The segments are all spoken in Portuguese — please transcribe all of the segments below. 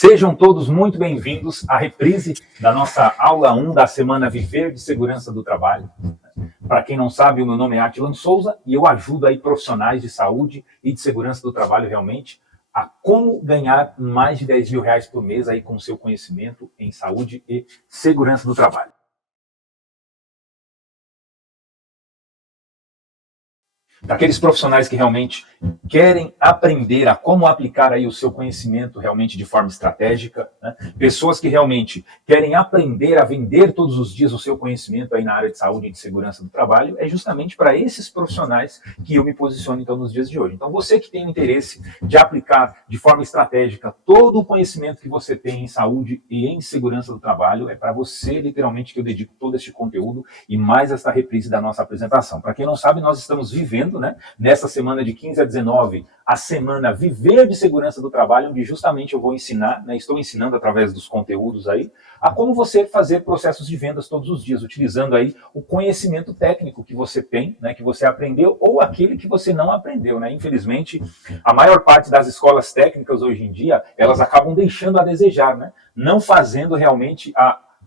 Sejam todos muito bem-vindos à reprise da nossa aula 1 da semana Viver de Segurança do Trabalho. Para quem não sabe, o meu nome é Atilan Souza e eu ajudo aí profissionais de saúde e de segurança do trabalho realmente a como ganhar mais de 10 mil reais por mês aí com o seu conhecimento em saúde e segurança do trabalho. Daqueles profissionais que realmente querem aprender a como aplicar aí o seu conhecimento realmente de forma estratégica, né? Pessoas que realmente querem aprender a vender todos os dias o seu conhecimento aí na área de saúde e de segurança do trabalho, é justamente para esses profissionais que eu me posiciono então nos dias de hoje. Então você que tem o interesse de aplicar de forma estratégica todo o conhecimento que você tem em saúde e em segurança do trabalho, é para você literalmente que eu dedico todo este conteúdo e mais esta reprise da nossa apresentação. Para quem não sabe, nós estamos vivendo, né, nessa semana de 15 a 19, a semana Viver de Segurança do Trabalho, onde justamente eu vou ensinar, né, estou ensinando através dos conteúdos aí, a como você fazer processos de vendas todos os dias, utilizando aí o conhecimento técnico que você tem, né, que você aprendeu, ou aquele que você não aprendeu, né? Infelizmente, a maior parte das escolas técnicas hoje em dia, elas acabam deixando a desejar, né? Não fazendo realmente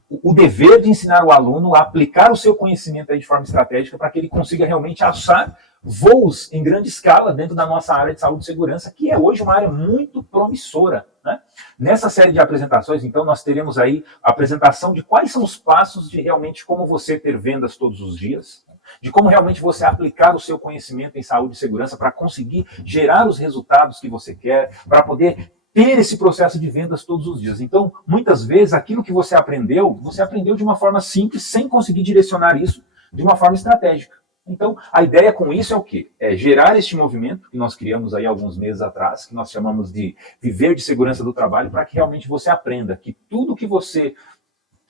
o dever de ensinar o aluno a aplicar o seu conhecimento aí de forma estratégica para que ele consiga realmente alçar voos em grande escala dentro da nossa área de saúde e segurança, que é hoje uma área muito promissora, né? Nessa série de apresentações, então, nós teremos aí a apresentação de quais são os passos de realmente como você ter vendas todos os dias, de como realmente você aplicar o seu conhecimento em saúde e segurança para conseguir gerar os resultados que você quer, para poder ter esse processo de vendas todos os dias. Então, muitas vezes, aquilo que você aprendeu de uma forma simples, sem conseguir direcionar isso de uma forma estratégica. Então, a ideia com isso é o quê? É gerar este movimento que nós criamos aí alguns meses atrás, que nós chamamos de Viver de Segurança do Trabalho, para que realmente você aprenda que tudo que você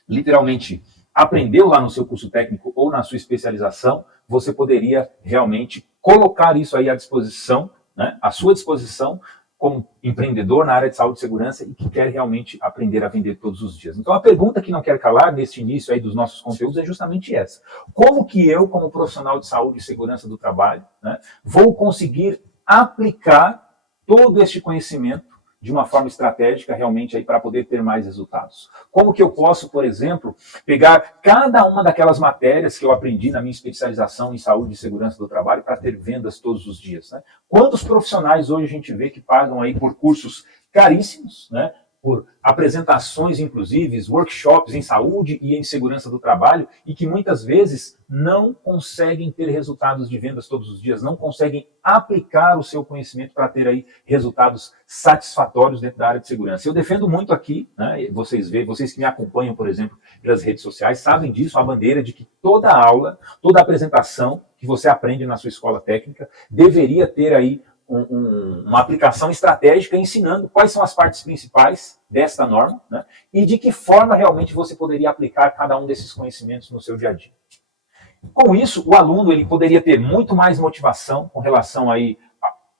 literalmente aprendeu lá no seu curso técnico ou na sua especialização, você poderia realmente colocar isso aí à disposição, né, à sua disposição, como empreendedor na área de saúde e segurança e que quer realmente aprender a vender todos os dias. Então a pergunta que não quer calar neste início aí dos nossos conteúdos é justamente essa. Como que eu, como profissional de saúde e segurança do trabalho, né, vou conseguir aplicar todo este conhecimento de uma forma estratégica realmente aí para poder ter mais resultados? Como que eu posso, por exemplo, pegar cada uma daquelas matérias que eu aprendi na minha especialização em saúde e segurança do trabalho para ter vendas todos os dias, né? Quantos profissionais hoje a gente vê que pagam aí por cursos caríssimos, né? Por apresentações, inclusive, workshops em saúde e em segurança do trabalho, e que muitas vezes não conseguem ter resultados de vendas todos os dias, não conseguem aplicar o seu conhecimento para ter aí resultados satisfatórios dentro da área de segurança. Eu defendo muito aqui, né, vocês que me acompanham, por exemplo, pelas redes sociais, sabem disso, a bandeira de que toda aula, toda apresentação que você aprende na sua escola técnica deveria ter aí uma aplicação estratégica ensinando quais são as partes principais desta norma, né, e de que forma realmente você poderia aplicar cada um desses conhecimentos no seu dia a dia. Com isso, o aluno ele poderia ter muito mais motivação com relação aí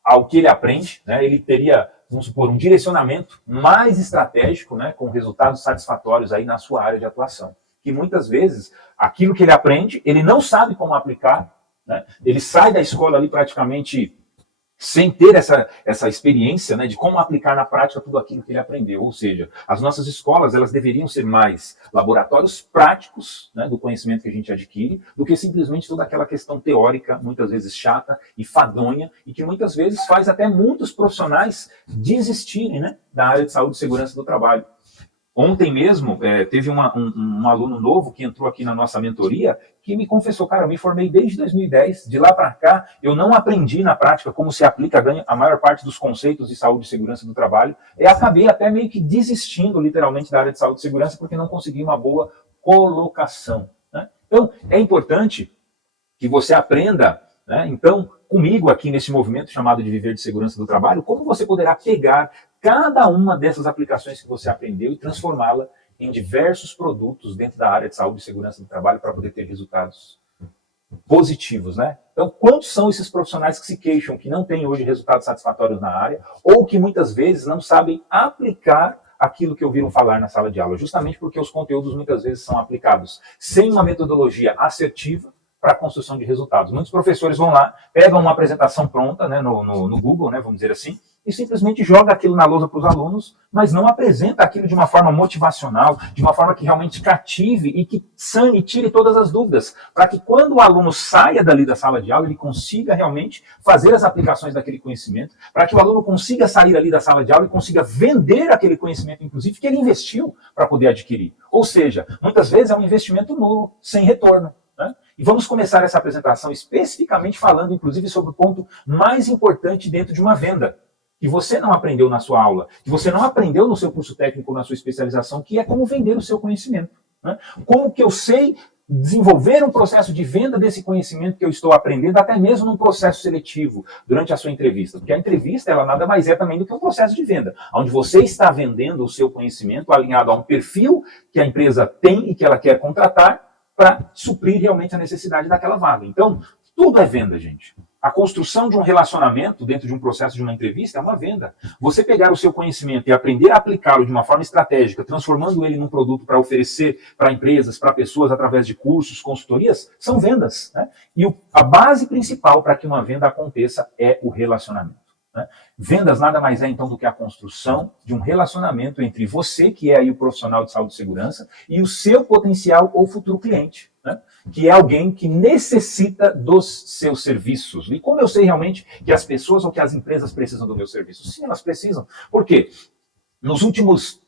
ao que ele aprende, né, ele teria, vamos supor, um direcionamento mais estratégico, né, com resultados satisfatórios aí na sua área de atuação. Que muitas vezes, aquilo que ele aprende, ele não sabe como aplicar, né, ele sai da escola ali praticamente sem ter essa experiência, né, de como aplicar na prática tudo aquilo que ele aprendeu. Ou seja, as nossas escolas elas deveriam ser mais laboratórios práticos, né, do conhecimento que a gente adquire, do que simplesmente toda aquela questão teórica, muitas vezes chata e fadonha, e que muitas vezes faz até muitos profissionais desistirem, né, da área de saúde e segurança do trabalho. Ontem mesmo, teve um aluno novo que entrou aqui na nossa mentoria que me confessou, cara, eu me formei desde 2010, de lá para cá eu não aprendi na prática como se aplica a maior parte dos conceitos de saúde e segurança do trabalho, e acabei até meio que desistindo literalmente da área de saúde e segurança porque não consegui uma boa colocação, né? Então, é importante que você aprenda, né, então, comigo aqui nesse movimento chamado de Viver de Segurança do Trabalho, como você poderá pegar cada uma dessas aplicações que você aprendeu e transformá-la em diversos produtos dentro da área de saúde e segurança do trabalho para poder ter resultados positivos, né? Então, quantos são esses profissionais que se queixam que não têm hoje resultados satisfatórios na área ou que muitas vezes não sabem aplicar aquilo que ouviram falar na sala de aula, justamente porque os conteúdos muitas vezes são aplicados sem uma metodologia assertiva para a construção de resultados. Muitos professores vão lá, pegam uma apresentação pronta, né, no Google, né, vamos dizer assim, e simplesmente joga aquilo na lousa para os alunos, mas não apresenta aquilo de uma forma motivacional, de uma forma que realmente cative e que sane e tire todas as dúvidas, para que quando o aluno saia dali da sala de aula, ele consiga realmente fazer as aplicações daquele conhecimento, para que o aluno consiga sair ali da sala de aula e consiga vender aquele conhecimento, inclusive, que ele investiu para poder adquirir. Ou seja, muitas vezes é um investimento nulo, sem retorno. Né? E vamos começar essa apresentação especificamente falando, inclusive, sobre o ponto mais importante dentro de uma venda, que você não aprendeu na sua aula, que você não aprendeu no seu curso técnico, na sua especialização, que é como vender o seu conhecimento. Né? Como que eu sei desenvolver um processo de venda desse conhecimento que eu estou aprendendo, até mesmo num processo seletivo, durante a sua entrevista. Porque a entrevista, ela nada mais é também do que um processo de venda, onde você está vendendo o seu conhecimento alinhado a um perfil que a empresa tem e que ela quer contratar para suprir realmente a necessidade daquela vaga. Então, tudo é venda, gente. A construção de um relacionamento dentro de um processo de uma entrevista é uma venda. Você pegar o seu conhecimento e aprender a aplicá-lo de uma forma estratégica, transformando ele num produto para oferecer para empresas, para pessoas através de cursos, consultorias, são vendas. Né? E a base principal para que uma venda aconteça é o relacionamento. Né? Vendas nada mais é então do que a construção de um relacionamento entre você, que é aí o profissional de saúde e segurança, e o seu potencial ou futuro cliente. Né? Que é alguém que necessita dos seus serviços. E como eu sei realmente que as pessoas ou que as empresas precisam do meu serviço? Sim, elas precisam. Por quê? Nos últimos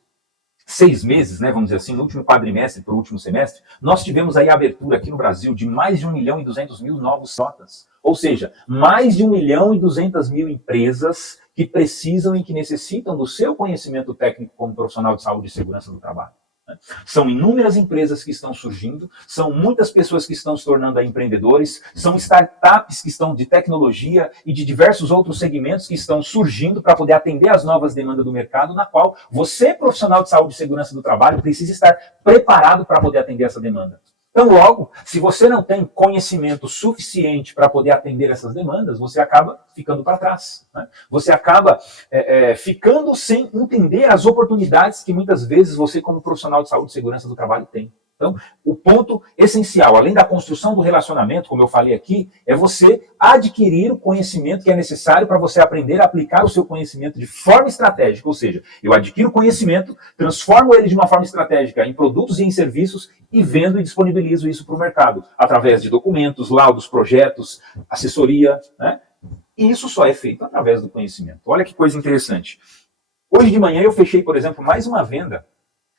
6 meses, né, vamos dizer assim, no último quadrimestre para o último semestre, nós tivemos aí a abertura aqui no Brasil de mais de 1.200.000 novos cotas. Ou seja, mais de 1.200.000 empresas que precisam e que necessitam do seu conhecimento técnico como profissional de saúde e segurança do trabalho. São inúmeras empresas que estão surgindo, são muitas pessoas que estão se tornando empreendedores, são startups que estão de tecnologia e de diversos outros segmentos que estão surgindo para poder atender às novas demandas do mercado, na qual você, profissional de saúde e segurança do trabalho, precisa estar preparado para poder atender essa demanda. Então, logo, se você não tem conhecimento suficiente para poder atender essas demandas, você acaba ficando para trás. Né? Você acaba ficando sem entender as oportunidades que muitas vezes você, como profissional de saúde e segurança do trabalho, tem. Então, o ponto essencial, além da construção do relacionamento, como eu falei aqui, é você adquirir o conhecimento que é necessário para você aprender a aplicar o seu conhecimento de forma estratégica. Ou seja, eu adquiro o conhecimento, transformo ele de uma forma estratégica em produtos e em serviços e vendo e disponibilizo isso para o mercado, através de documentos, laudos, projetos, assessoria, né? E isso só é feito através do conhecimento. Olha que coisa interessante. Hoje de manhã eu fechei, por exemplo, mais uma venda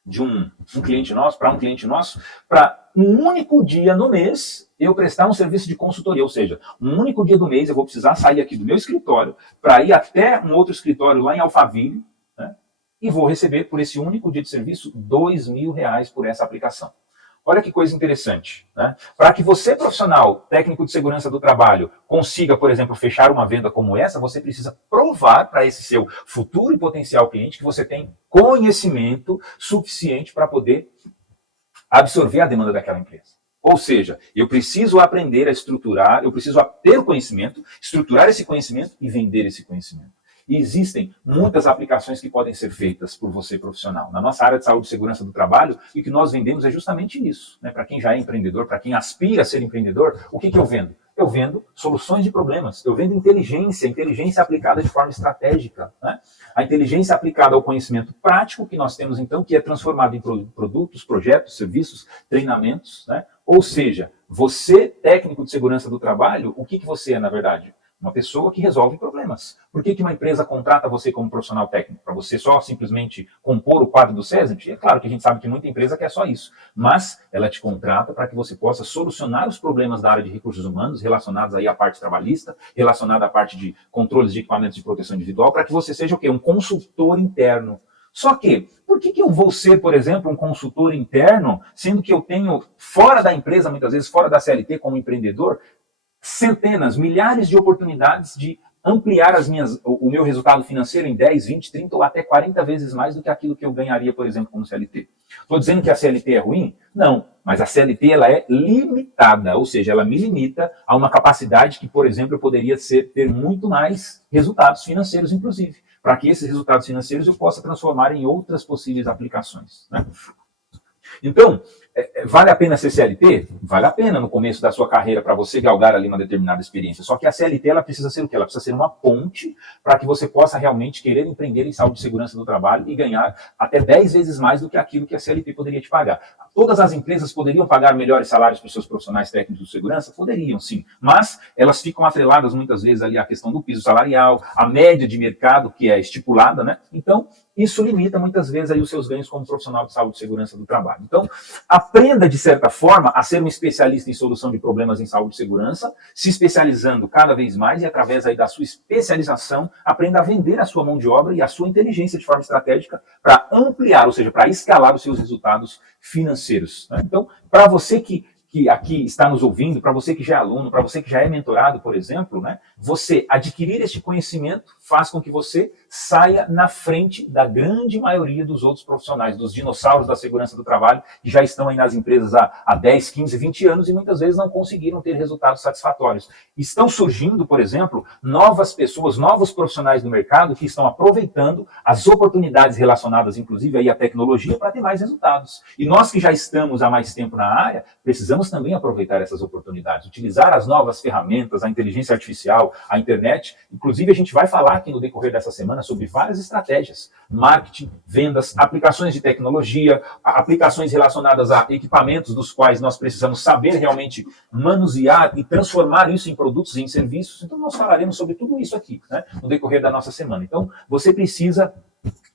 de um cliente nosso, para um único dia no mês eu prestar um serviço de consultoria, ou seja, um único dia do mês eu vou precisar sair aqui do meu escritório para ir até um outro escritório lá em Alphaville, né, e vou receber por esse único dia de serviço R$ 2.000 por essa aplicação. Olha que coisa interessante. Né? Para que você, profissional, técnico de segurança do trabalho, consiga, por exemplo, fechar uma venda como essa, você precisa provar para esse seu futuro e potencial cliente que você tem conhecimento suficiente para poder absorver a demanda daquela empresa. Ou seja, eu preciso aprender a estruturar, eu preciso ter o conhecimento, estruturar esse conhecimento e vender esse conhecimento. E existem muitas aplicações que podem ser feitas por você, profissional. Na nossa área de saúde e segurança do trabalho, o que nós vendemos é justamente isso. Né? Para quem já é empreendedor, para quem aspira a ser empreendedor, o que eu vendo? Eu vendo soluções de problemas, eu vendo inteligência aplicada de forma estratégica. Né? A inteligência aplicada ao conhecimento prático que nós temos, então, que é transformado em produtos, projetos, serviços, treinamentos. Né? Ou seja, você, técnico de segurança do trabalho, o que você é, na verdade? Uma pessoa que resolve problemas. Por que uma empresa contrata você como profissional técnico? Para você só simplesmente compor o quadro do CESAT? É claro que a gente sabe que muita empresa quer só isso. Mas ela te contrata para que você possa solucionar os problemas da área de recursos humanos relacionados aí à parte trabalhista, relacionada à parte de controles de equipamentos de proteção individual, para que você seja o quê? Um consultor interno. Só que, por que eu vou ser, por exemplo, um consultor interno, sendo que eu tenho, fora da empresa, muitas vezes, fora da CLT, como empreendedor, centenas, milhares de oportunidades de ampliar o meu resultado financeiro em 10, 20, 30 ou até 40 vezes mais do que aquilo que eu ganharia, por exemplo, como CLT. Estou dizendo que a CLT é ruim? Não, mas a CLT ela é limitada, ou seja, ela me limita a uma capacidade que, por exemplo, eu poderia ter muito mais resultados financeiros, inclusive, para que esses resultados financeiros eu possa transformar em outras possíveis aplicações. Né? Então, vale a pena ser CLT? Vale a pena no começo da sua carreira para você galgar ali uma determinada experiência. Só que a CLT ela precisa ser o quê? Ela precisa ser uma ponte para que você possa realmente querer empreender em saúde e segurança do trabalho e ganhar até 10 vezes mais do que aquilo que a CLT poderia te pagar. Todas as empresas poderiam pagar melhores salários para os seus profissionais técnicos de segurança? Poderiam, sim. Mas elas ficam atreladas muitas vezes ali à questão do piso salarial, a média de mercado que é estipulada, né? Então, isso limita muitas vezes aí os seus ganhos como profissional de saúde e segurança do trabalho. Então, aprenda, de certa forma, a ser um especialista em solução de problemas em saúde e segurança, se especializando cada vez mais e, através aí da sua especialização, aprenda a vender a sua mão de obra e a sua inteligência de forma estratégica para ampliar, ou seja, para escalar os seus resultados financeiros. Né? Então, para você que aqui está nos ouvindo, para você que já é aluno, para você que já é mentorado, por exemplo, né, você adquirir este conhecimento faz com que você saia na frente da grande maioria dos outros profissionais, dos dinossauros da segurança do trabalho, que já estão aí nas empresas há 10, 15, 20 anos e muitas vezes não conseguiram ter resultados satisfatórios. Estão surgindo, por exemplo, novas pessoas, novos profissionais no mercado que estão aproveitando as oportunidades relacionadas, inclusive, aí à tecnologia para ter mais resultados. E nós que já estamos há mais tempo na área, precisamos também aproveitar essas oportunidades, utilizar as novas ferramentas, a inteligência artificial, a internet. Inclusive, a gente vai falar aqui no decorrer dessa semana sobre várias estratégias, marketing, vendas, aplicações de tecnologia, aplicações relacionadas a equipamentos dos quais nós precisamos saber realmente manusear e transformar isso em produtos e em serviços. Então, nós falaremos sobre tudo isso aqui, né, no decorrer da nossa semana. Então, você precisa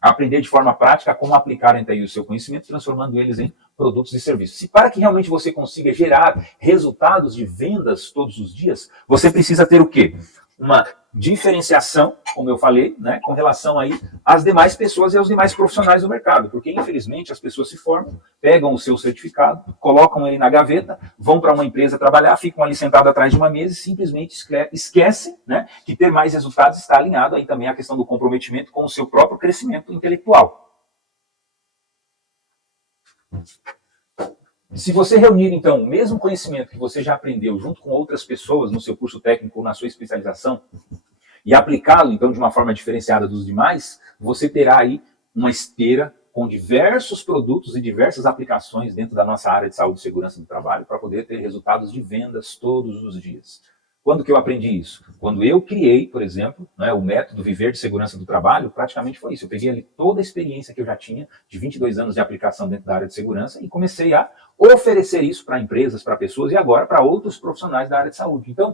aprender de forma prática como aplicar então, aí, o seu conhecimento, transformando eles em produtos e serviços. E para que realmente você consiga gerar resultados de vendas todos os dias, você precisa ter o quê? Uma diferenciação, como eu falei, né, com relação aí às demais pessoas e aos demais profissionais do mercado, porque infelizmente as pessoas se formam, pegam o seu certificado, colocam ele na gaveta, vão para uma empresa trabalhar, ficam ali sentados atrás de uma mesa e simplesmente esquecem, né, que ter mais resultados está alinhado aí também à questão do comprometimento com o seu próprio crescimento intelectual. Se você reunir, então, o mesmo conhecimento que você já aprendeu junto com outras pessoas no seu curso técnico ou na sua especialização e aplicá-lo, então, de uma forma diferenciada dos demais, você terá aí uma esteira com diversos produtos e diversas aplicações dentro da nossa área de saúde e segurança do trabalho para poder ter resultados de vendas todos os dias. Quando que eu aprendi isso? Quando eu criei, por exemplo, né, o método Viver de Segurança do Trabalho, praticamente foi isso. Eu peguei ali toda a experiência que eu já tinha, de 22 anos de aplicação dentro da área de segurança, e comecei a oferecer isso para empresas, para pessoas, e agora para outros profissionais da área de saúde. Então,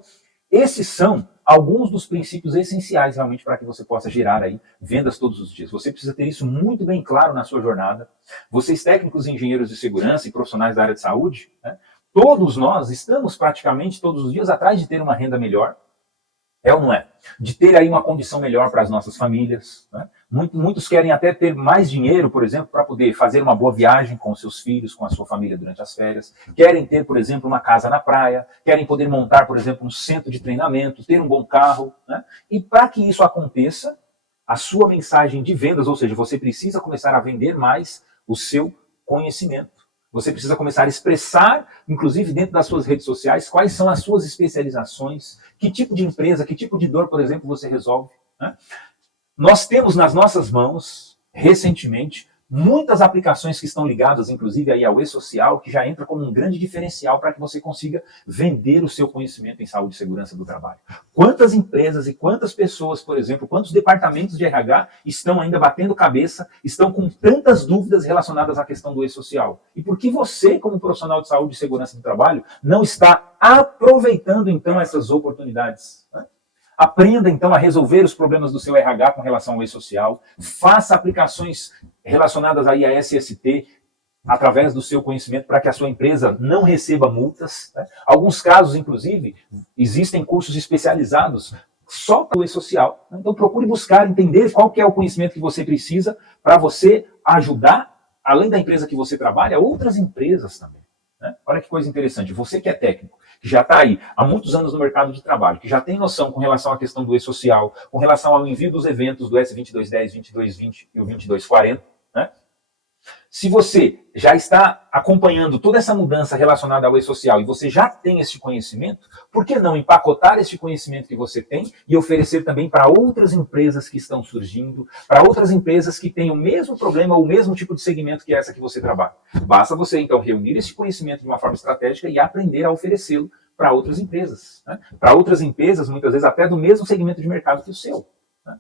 esses são alguns dos princípios essenciais realmente para que você possa gerar aí vendas todos os dias. Você precisa ter isso muito bem claro na sua jornada. Vocês técnicos e engenheiros de segurança e profissionais da área de saúde, né, todos nós estamos praticamente todos os dias atrás de ter uma renda melhor, é ou não é? De ter aí uma condição melhor para as nossas famílias. Né? Muitos querem até ter mais dinheiro, por exemplo, para poder fazer uma boa viagem com os seus filhos, com a sua família durante as férias. Querem ter, por exemplo, uma casa na praia. Querem poder montar, por exemplo, um centro de treinamento, ter um bom carro. Né? E para que isso aconteça, a sua mensagem de vendas, ou seja, você precisa começar a vender mais o seu conhecimento. Você precisa começar a expressar, inclusive dentro das suas redes sociais, quais são as suas especializações, que tipo de empresa, que tipo de dor, por exemplo, você resolve. Né? Nós temos nas nossas mãos, recentemente, muitas aplicações que estão ligadas, inclusive, aí ao e-social, que já entra como um grande diferencial para que você consiga vender o seu conhecimento em saúde e segurança do trabalho. Quantas empresas e quantas pessoas, por exemplo, quantos departamentos de RH estão ainda batendo cabeça, estão com tantas dúvidas relacionadas à questão do e-social? E por que você, como profissional de saúde e segurança do trabalho, não está aproveitando, então, essas oportunidades? Né? Aprenda, então, a resolver os problemas do seu RH com relação ao e-social. Faça aplicações relacionadas aí a SST através do seu conhecimento para que a sua empresa não receba multas. Né? Alguns casos, inclusive, existem cursos especializados só para o e-social. Então, procure buscar, entender qual que é o conhecimento que você precisa para você ajudar, além da empresa que você trabalha, outras empresas também. Né? Olha que coisa interessante. Você que é técnico, que já está aí há muitos anos no mercado de trabalho, que já tem noção com relação à questão do e-social, com relação ao envio dos eventos do S2210, 2220 e o 2240, né? Se você já está acompanhando toda essa mudança relacionada ao e-social e você já tem esse conhecimento, por que não empacotar esse conhecimento que você tem e oferecer também para outras empresas que estão surgindo, para outras empresas que têm o mesmo problema ou o mesmo tipo de segmento que essa que você trabalha? Basta você, então, reunir esse conhecimento de uma forma estratégica e aprender a oferecê-lo para outras empresas. Né? Para outras empresas, muitas vezes, até do mesmo segmento de mercado que o seu. Né?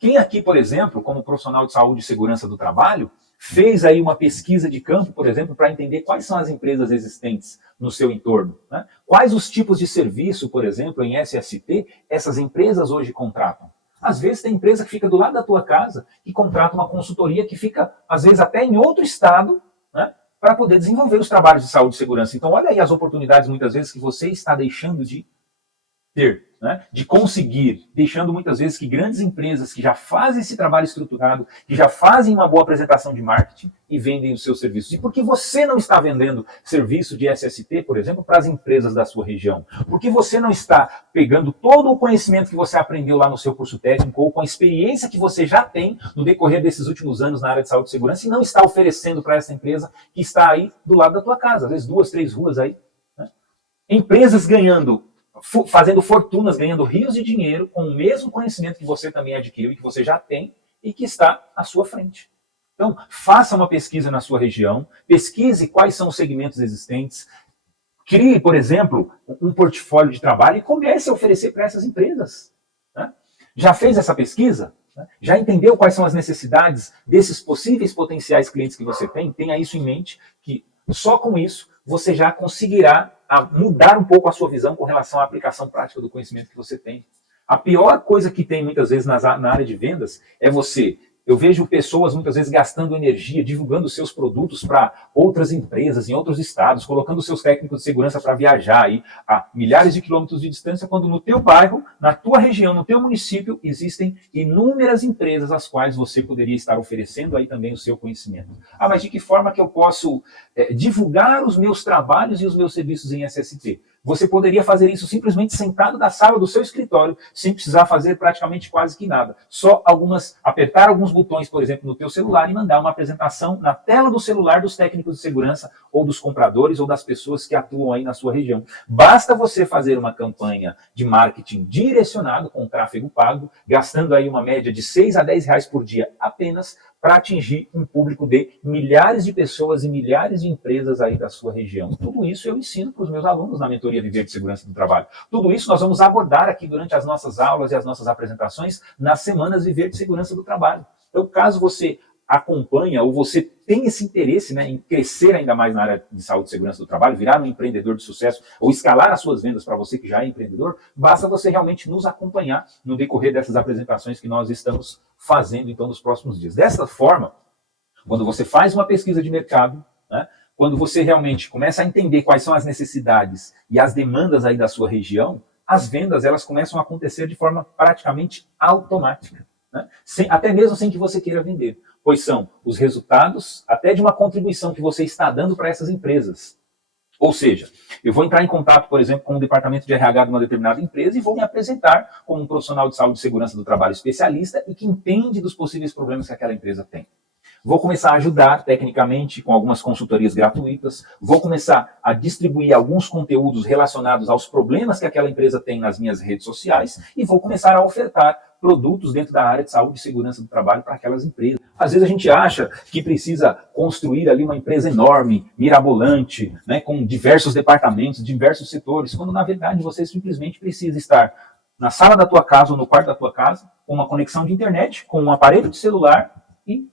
Quem aqui, por exemplo, como profissional de saúde e segurança do trabalho, fez aí uma pesquisa de campo, por exemplo, para entender quais são as empresas existentes no seu entorno? Né? Quais os tipos de serviço, por exemplo, em SST, essas empresas hoje contratam? Às vezes tem empresa que fica do lado da tua casa e contrata uma consultoria que fica, às vezes, até em outro estado, né, para poder desenvolver os trabalhos de saúde e segurança. Então, olha aí as oportunidades, muitas vezes, que você está deixando de ter, né, de conseguir, deixando muitas vezes que grandes empresas que já fazem esse trabalho estruturado, que já fazem uma boa apresentação de marketing e vendem os seus serviços. E por que você não está vendendo serviço de SST, por exemplo, para as empresas da sua região? Por que você não está pegando todo o conhecimento que você aprendeu lá no seu curso técnico ou com a experiência que você já tem no decorrer desses últimos anos na área de saúde e segurança e não está oferecendo para essa empresa que está aí do lado da tua casa, às vezes 2, 3 ruas aí, né? Empresas fazendo fortunas, ganhando rios de dinheiro com o mesmo conhecimento que você também adquiriu e que você já tem e que está à sua frente. Então, faça uma pesquisa na sua região, pesquise quais são os segmentos existentes, crie, por exemplo, um portfólio de trabalho e comece a oferecer para essas empresas. Né? Já fez essa pesquisa? Já entendeu quais são as necessidades desses possíveis potenciais clientes que você tem? Tenha isso em mente, que só com isso você já conseguirá mudar um pouco a sua visão com relação à aplicação prática do conhecimento que você tem. A pior coisa que tem muitas vezes na área de vendas é eu vejo pessoas muitas vezes gastando energia, divulgando seus produtos para outras empresas em outros estados, colocando seus técnicos de segurança para viajar aí a milhares de quilômetros de distância, quando no teu bairro, na tua região, no teu município, existem inúmeras empresas às quais você poderia estar oferecendo aí também o seu conhecimento. Mas de que forma que eu posso divulgar os meus trabalhos e os meus serviços em SST? Você poderia fazer isso simplesmente sentado na sala do seu escritório, sem precisar fazer praticamente quase que nada. Só apertar alguns botões, por exemplo, no teu celular e mandar uma apresentação na tela do celular dos técnicos de segurança ou dos compradores ou das pessoas que atuam aí na sua região. Basta você fazer uma campanha de marketing direcionado com tráfego pago, gastando aí uma média de 6 a 10 reais por dia apenas, para atingir um público de milhares de pessoas e milhares de empresas aí da sua região. Tudo isso eu ensino para os meus alunos na mentoria Viver de Segurança do Trabalho. Tudo isso nós vamos abordar aqui durante as nossas aulas e as nossas apresentações nas semanas Viver de Segurança do Trabalho. Então, caso você acompanha ou você tem esse interesse, né, em crescer ainda mais na área de saúde e segurança do trabalho, virar um empreendedor de sucesso ou escalar as suas vendas para você que já é empreendedor, basta você realmente nos acompanhar no decorrer dessas apresentações que nós estamos fazendo então nos próximos dias. Dessa forma, quando você faz uma pesquisa de mercado, né, quando você realmente começa a entender quais são as necessidades e as demandas aí da sua região, as vendas elas começam a acontecer de forma praticamente automática, né, até mesmo sem que você queira vender. Pois são os resultados até de uma contribuição que você está dando para essas empresas. Ou seja, eu vou entrar em contato, por exemplo, com o departamento de RH de uma determinada empresa e vou me apresentar como um profissional de saúde e segurança do trabalho especialista e que entende dos possíveis problemas que aquela empresa tem. Vou começar a ajudar tecnicamente com algumas consultorias gratuitas, vou começar a distribuir alguns conteúdos relacionados aos problemas que aquela empresa tem nas minhas redes sociais e vou começar a ofertar produtos dentro da área de saúde e segurança do trabalho para aquelas empresas. Às vezes a gente acha que precisa construir ali uma empresa enorme, mirabolante, né, com diversos departamentos, diversos setores, quando na verdade você simplesmente precisa estar na sala da tua casa ou no quarto da tua casa, com uma conexão de internet, com um aparelho de celular e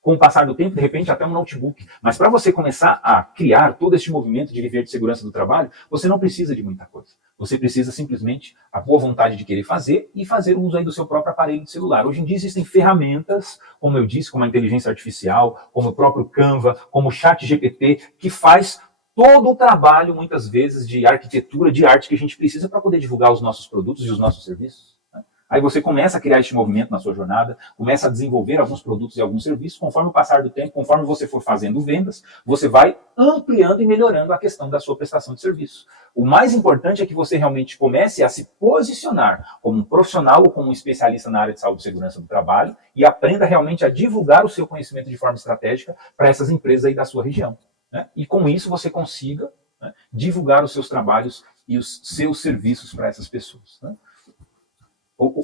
com o passar do tempo, de repente, até um notebook. Mas para você começar a criar todo este movimento de viver de segurança do trabalho, você não precisa de muita coisa. Você precisa simplesmente a boa vontade de querer fazer e fazer uso aí do seu próprio aparelho de celular. Hoje em dia existem ferramentas, como eu disse, como a inteligência artificial, como o próprio Canva, como o ChatGPT, que faz todo o trabalho, muitas vezes, de arquitetura, de arte que a gente precisa para poder divulgar os nossos produtos e os nossos serviços. Aí você começa a criar este movimento na sua jornada, começa a desenvolver alguns produtos e alguns serviços, conforme o passar do tempo, conforme você for fazendo vendas, você vai ampliando e melhorando a questão da sua prestação de serviço. O mais importante é que você realmente comece a se posicionar como um profissional ou como um especialista na área de saúde e segurança do trabalho e aprenda realmente a divulgar o seu conhecimento de forma estratégica para essas empresas aí da sua região. Né? E com isso você consiga, né, divulgar os seus trabalhos e os seus serviços para essas pessoas. Né?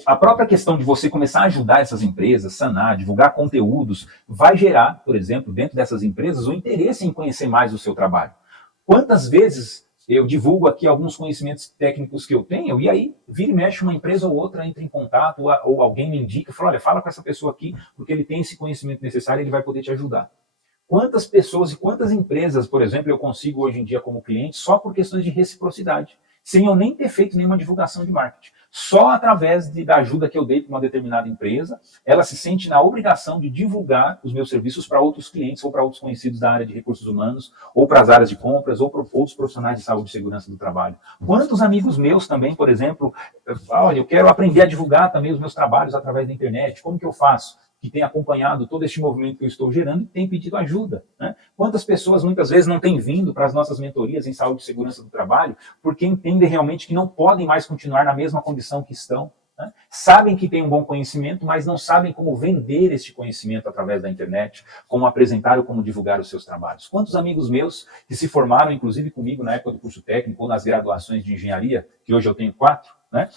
A própria questão de você começar a ajudar essas empresas, sanar, divulgar conteúdos, vai gerar, por exemplo, dentro dessas empresas, o interesse em conhecer mais o seu trabalho. Quantas vezes eu divulgo aqui alguns conhecimentos técnicos que eu tenho, e aí vira e mexe uma empresa ou outra entra em contato, ou alguém me indica, fala, olha, fala com essa pessoa aqui, porque ele tem esse conhecimento necessário e ele vai poder te ajudar. Quantas pessoas e quantas empresas, por exemplo, eu consigo hoje em dia como cliente só por questões de reciprocidade, sem eu nem ter feito nenhuma divulgação de marketing. Só através da ajuda que eu dei para uma determinada empresa, ela se sente na obrigação de divulgar os meus serviços para outros clientes ou para outros conhecidos da área de recursos humanos, ou para as áreas de compras, ou para outros profissionais de saúde e segurança do trabalho. Quantos amigos meus também, por exemplo, olha, eu quero aprender a divulgar também os meus trabalhos através da internet, como que eu faço? Que tem acompanhado todo este movimento que eu estou gerando e tem pedido ajuda. Né? Quantas pessoas muitas vezes não têm vindo para as nossas mentorias em saúde e segurança do trabalho porque entendem realmente que não podem mais continuar na mesma condição que estão. Né? Sabem que têm um bom conhecimento, mas não sabem como vender este conhecimento através da internet, como apresentar ou como divulgar os seus trabalhos. Quantos amigos meus que se formaram, inclusive comigo na época do curso técnico ou nas graduações de engenharia, que hoje eu tenho 4, né?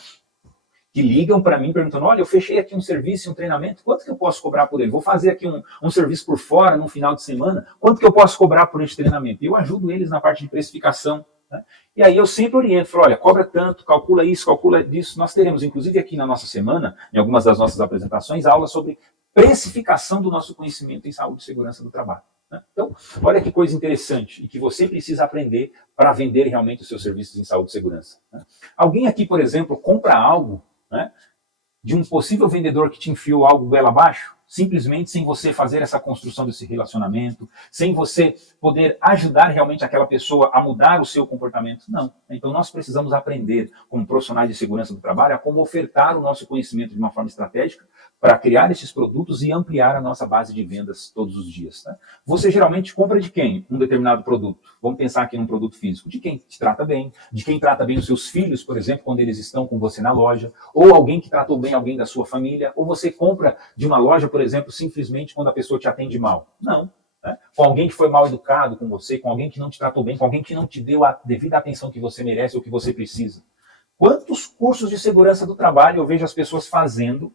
Que ligam para mim perguntando, olha, eu fechei aqui um serviço e um treinamento, quanto que eu posso cobrar por ele? Vou fazer aqui um serviço por fora, no final de semana, quanto que eu posso cobrar por esse treinamento? E eu ajudo eles na parte de precificação. Né? E aí eu sempre oriento, falo, olha, cobra tanto, calcula isso, calcula isso. Nós teremos, inclusive aqui na nossa semana, em algumas das nossas apresentações, aulas sobre precificação do nosso conhecimento em saúde e segurança do trabalho. Né? Então, olha que coisa interessante e que você precisa aprender para vender realmente os seus serviços em saúde e segurança. Né? Alguém aqui, por exemplo, compra algo, né, de um possível vendedor que te enfiou algo goela abaixo, simplesmente sem você fazer essa construção desse relacionamento, sem você poder ajudar realmente aquela pessoa a mudar o seu comportamento. Não. Então nós precisamos aprender, como profissionais de segurança do trabalho, a como ofertar o nosso conhecimento de uma forma estratégica para criar esses produtos e ampliar a nossa base de vendas todos os dias. Né? Você geralmente compra de quem? Um determinado produto. Vamos pensar aqui num produto físico. De quem te trata bem, de quem trata bem os seus filhos, por exemplo, quando eles estão com você na loja, ou alguém que tratou bem alguém da sua família, ou você compra de uma loja, por exemplo, simplesmente quando a pessoa te atende mal. Não. Né? Com alguém que foi mal educado com você, com alguém que não te tratou bem, com alguém que não te deu a devida atenção que você merece ou que você precisa. Quantos cursos de segurança do trabalho eu vejo as pessoas fazendo,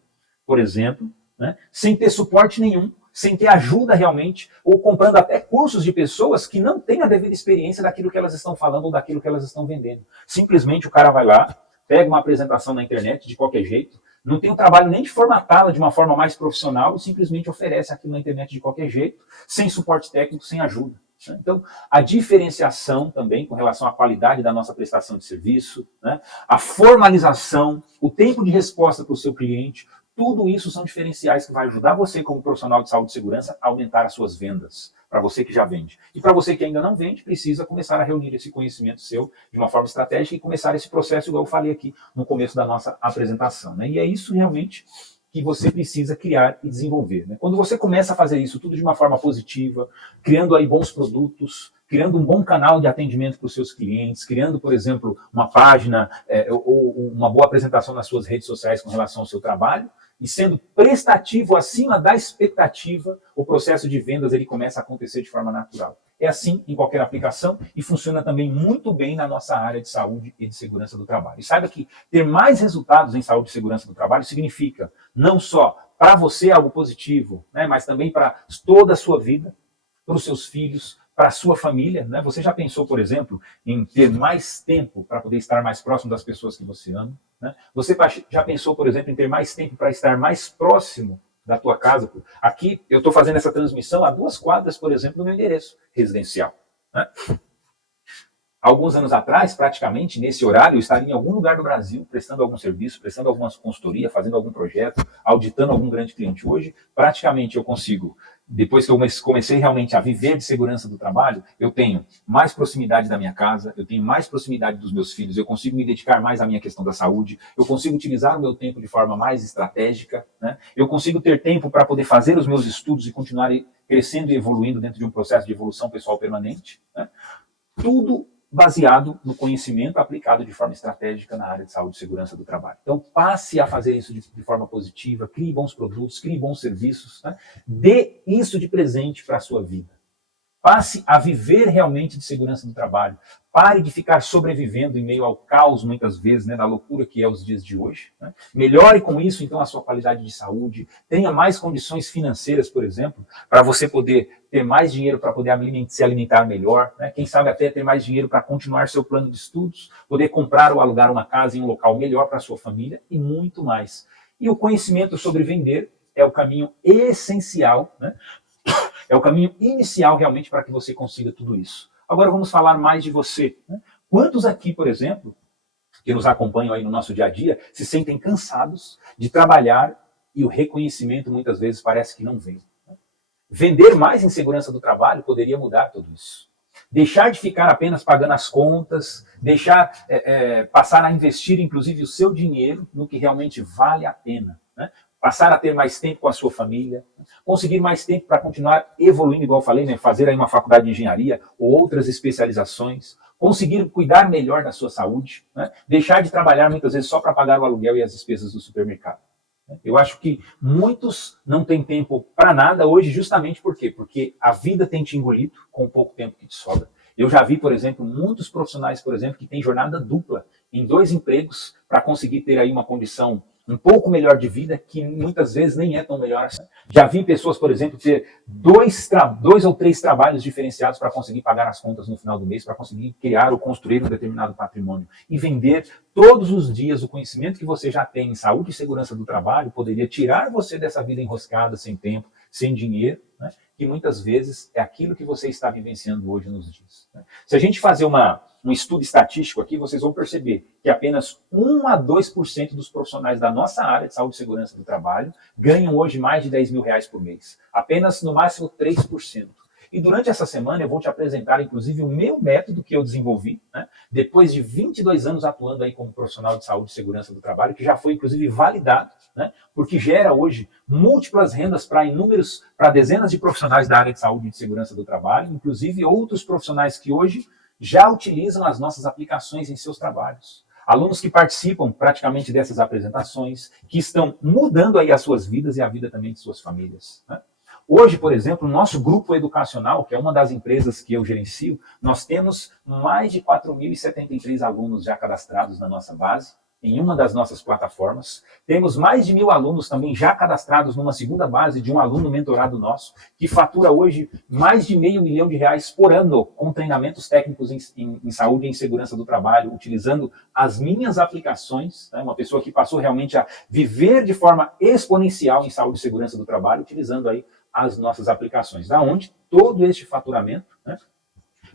por exemplo, né, sem ter suporte nenhum, sem ter ajuda realmente, ou comprando até cursos de pessoas que não têm a devida experiência daquilo que elas estão falando ou daquilo que elas estão vendendo. Simplesmente o cara vai lá, pega uma apresentação na internet de qualquer jeito, não tem o trabalho nem de formatá-la de uma forma mais profissional, e simplesmente oferece aquilo na internet de qualquer jeito, sem suporte técnico, sem ajuda. Então, a diferenciação também com relação à qualidade da nossa prestação de serviço, né, a formalização, o tempo de resposta para o seu cliente, tudo isso são diferenciais que vai ajudar você como profissional de saúde e segurança a aumentar as suas vendas, para você que já vende. E para você que ainda não vende, precisa começar a reunir esse conhecimento seu de uma forma estratégica e começar esse processo, igual eu falei aqui no começo da nossa apresentação. Né? E é isso realmente que você precisa criar e desenvolver. Né? Quando você começa a fazer isso tudo de uma forma positiva, criando aí bons produtos, criando um bom canal de atendimento para os seus clientes, criando, por exemplo, uma página ou uma boa apresentação nas suas redes sociais com relação ao seu trabalho, e sendo prestativo acima da expectativa, o processo de vendas ele começa a acontecer de forma natural. É assim em qualquer aplicação e funciona também muito bem na nossa área de saúde e de segurança do trabalho. E saiba que ter mais resultados em saúde e segurança do trabalho significa não só para você algo positivo, né, mas também para toda a sua vida, para os seus filhos, para a sua família. Né? Você já pensou, por exemplo, em ter mais tempo para poder estar mais próximo das pessoas que você ama? Né? Você já pensou, por exemplo, em ter mais tempo para estar mais próximo da tua casa? Aqui eu estou fazendo essa transmissão a 2 quadras, por exemplo, do meu endereço residencial. Né? Alguns anos atrás, praticamente, nesse horário, eu estaria em algum lugar do Brasil, prestando algum serviço, prestando alguma consultoria, fazendo algum projeto, auditando algum grande cliente. Hoje, praticamente, eu consigo depois que eu comecei realmente a viver de segurança do trabalho, eu tenho mais proximidade da minha casa, eu tenho mais proximidade dos meus filhos, eu consigo me dedicar mais à minha questão da saúde, eu consigo utilizar o meu tempo de forma mais estratégica, né? Eu consigo ter tempo para poder fazer os meus estudos e continuar crescendo e evoluindo dentro de um processo de evolução pessoal permanente, né? Tudo baseado no conhecimento aplicado de forma estratégica na área de saúde e segurança do trabalho. Então, passe a fazer isso de forma positiva, crie bons produtos, crie bons serviços, né? Dê isso de presente para a sua vida. Passe a viver realmente de segurança do trabalho. Pare de ficar sobrevivendo em meio ao caos, muitas vezes, né, da loucura que é os dias de hoje, né? Melhore com isso, então, a sua qualidade de saúde. Tenha mais condições financeiras, por exemplo, para você poder ter mais dinheiro para poder se alimentar melhor, né? Quem sabe até ter mais dinheiro para continuar seu plano de estudos, poder comprar ou alugar uma casa em um local melhor para a sua família e muito mais. E o conhecimento sobre vender é o caminho essencial, né? É o caminho inicial realmente para que você consiga tudo isso. Agora vamos falar mais de você, né? Quantos aqui, por exemplo, que nos acompanham aí no nosso dia a dia, se sentem cansados de trabalhar e o reconhecimento muitas vezes parece que não vem, né? Vender mais em segurança do trabalho poderia mudar tudo isso. Deixar de ficar apenas pagando as contas, deixar passar a investir inclusive o seu dinheiro no que realmente vale a pena, né? Passar a ter mais tempo com a sua família, conseguir mais tempo para continuar evoluindo, igual eu falei, né? Fazer aí uma faculdade de engenharia ou outras especializações, conseguir cuidar melhor da sua saúde, né? Deixar de trabalhar muitas vezes só para pagar o aluguel e as despesas do supermercado. Eu acho que muitos não têm tempo para nada hoje, justamente por quê? Porque a vida tem te engolido com o pouco tempo que te sobra. Eu já vi, por exemplo, muitos profissionais, por exemplo, que têm jornada dupla em 2 empregos para conseguir ter aí uma condição um pouco melhor de vida, que muitas vezes nem é tão melhor assim. Já vi pessoas, por exemplo, ter 2 ou 3 trabalhos diferenciados para conseguir pagar as contas no final do mês, para conseguir criar ou construir um determinado patrimônio e vender todos os dias o conhecimento que você já tem em saúde e segurança do trabalho poderia tirar você dessa vida enroscada, sem tempo, sem dinheiro, né? Que muitas vezes é aquilo que você está vivenciando hoje nos dias, né? Se a gente fazer um estudo estatístico aqui, vocês vão perceber que apenas 1 a 2% dos profissionais da nossa área de saúde e segurança do trabalho ganham hoje mais de R$ 10.000 por mês. Apenas, no máximo, 3%. E durante essa semana eu vou te apresentar, inclusive, o meu método que eu desenvolvi, né? Depois de 22 anos atuando aí como profissional de saúde e segurança do trabalho, que já foi, inclusive, validado, né? Porque gera hoje múltiplas rendas para dezenas de profissionais da área de saúde e de segurança do trabalho, inclusive outros profissionais que hoje já utilizam as nossas aplicações em seus trabalhos. Alunos que participam praticamente dessas apresentações, que estão mudando aí as suas vidas e a vida também de suas famílias, né? Hoje, por exemplo, o nosso grupo educacional, que é uma das empresas que eu gerencio, nós temos mais de 4.073 alunos já cadastrados na nossa base, em uma das nossas plataformas. Temos mais de 1.000 alunos também já cadastrados numa segunda base de um aluno mentorado nosso, que fatura hoje mais de R$ 500 mil por ano com treinamentos técnicos em saúde e em segurança do trabalho, utilizando as minhas aplicações, né? Uma pessoa que passou realmente a viver de forma exponencial em saúde e segurança do trabalho, utilizando aí as nossas aplicações, da onde todo este faturamento, né,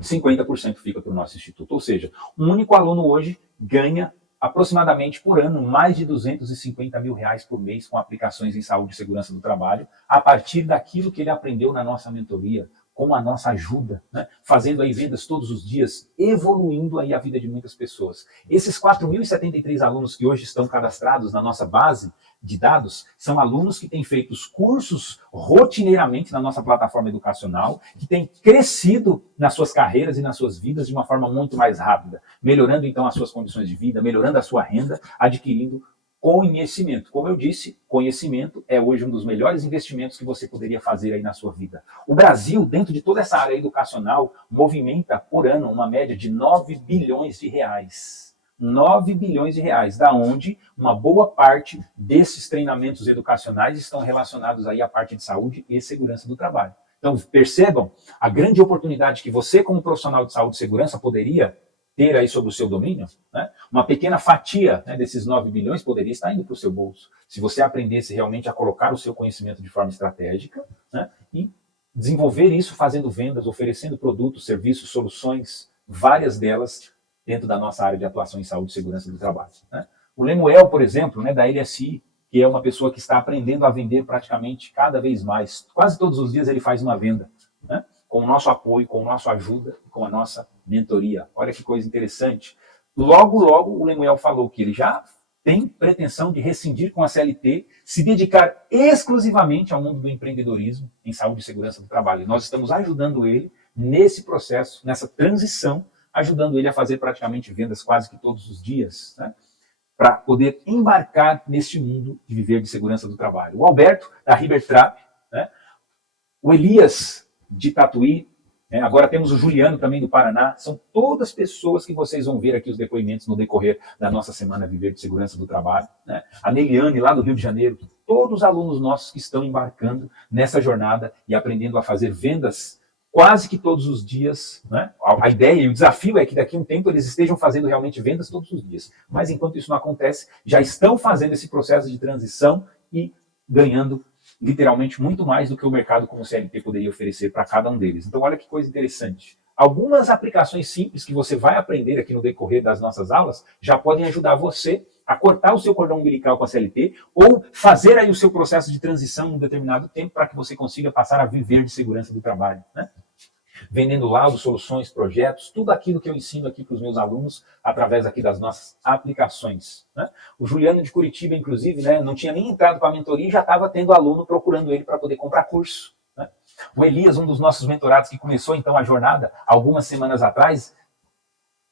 50% fica para o nosso instituto. Ou seja, um único aluno hoje ganha aproximadamente por ano mais de R$ 250 mil por mês com aplicações em saúde e segurança do trabalho, a partir daquilo que ele aprendeu na nossa mentoria, com a nossa ajuda, né? Fazendo aí vendas todos os dias, evoluindo aí a vida de muitas pessoas. Esses 4.073 alunos que hoje estão cadastrados na nossa base de dados são alunos que têm feito os cursos rotineiramente na nossa plataforma educacional, que têm crescido nas suas carreiras e nas suas vidas de uma forma muito mais rápida, melhorando então as suas condições de vida, melhorando a sua renda, adquirindo conhecimento. Como eu disse, conhecimento é hoje um dos melhores investimentos que você poderia fazer aí na sua vida. O Brasil, dentro de toda essa área educacional, movimenta por ano uma média de 9 bilhões de reais. 9 bilhões de reais, da onde uma boa parte desses treinamentos educacionais estão relacionados aí à parte de saúde e segurança do trabalho. Então, percebam a grande oportunidade que você, como profissional de saúde e segurança, poderia ter aí sobre o seu domínio, né? Uma pequena fatia, né, desses 9 bilhões poderia estar indo para o seu bolso, se você aprendesse realmente a colocar o seu conhecimento de forma estratégica, né, e desenvolver isso fazendo vendas, oferecendo produtos, serviços, soluções, várias delas dentro da nossa área de atuação em saúde e segurança do trabalho, né? O Lemuel, por exemplo, né, da LSI, que é uma pessoa que está aprendendo a vender praticamente cada vez mais. Quase todos os dias ele faz uma venda, né? Com o nosso apoio, com a nossa ajuda, com a nossa mentoria. Olha que coisa interessante. Logo, logo, o Lemuel falou que ele já tem pretensão de rescindir com a CLT, se dedicar exclusivamente ao mundo do empreendedorismo em saúde e segurança do trabalho. E nós estamos ajudando ele nesse processo, nessa transição, ajudando ele a fazer praticamente vendas quase que todos os dias, né? Para poder embarcar neste mundo de viver de segurança do trabalho. O Alberto, da Ribertrap, né? O Elias, de Tatuí, né? Agora temos o Juliano, também do Paraná. São todas pessoas que vocês vão ver aqui os depoimentos no decorrer da nossa semana Viver de Segurança do Trabalho, né? A Neliane, lá do Rio de Janeiro, todos os alunos nossos que estão embarcando nessa jornada e aprendendo a fazer vendas quase que todos os dias, né? A ideia e o desafio é que daqui a um tempo eles estejam fazendo realmente vendas todos os dias. Mas enquanto isso não acontece, já estão fazendo esse processo de transição e ganhando literalmente muito mais do que o mercado como o CLT poderia oferecer para cada um deles. Então olha que coisa interessante. Algumas aplicações simples que você vai aprender aqui no decorrer das nossas aulas já podem ajudar você a cortar o seu cordão umbilical com a CLT ou fazer aí o seu processo de transição em um determinado tempo para que você consiga passar a viver de segurança do trabalho, né? Vendendo laudos, soluções, projetos, tudo aquilo que eu ensino aqui para os meus alunos através aqui das nossas aplicações, né? O Juliano de Curitiba, inclusive, né, não tinha nem entrado para a mentoria e já estava tendo aluno procurando ele para poder comprar curso, né? O Elias, um dos nossos mentorados que começou então a jornada algumas semanas atrás,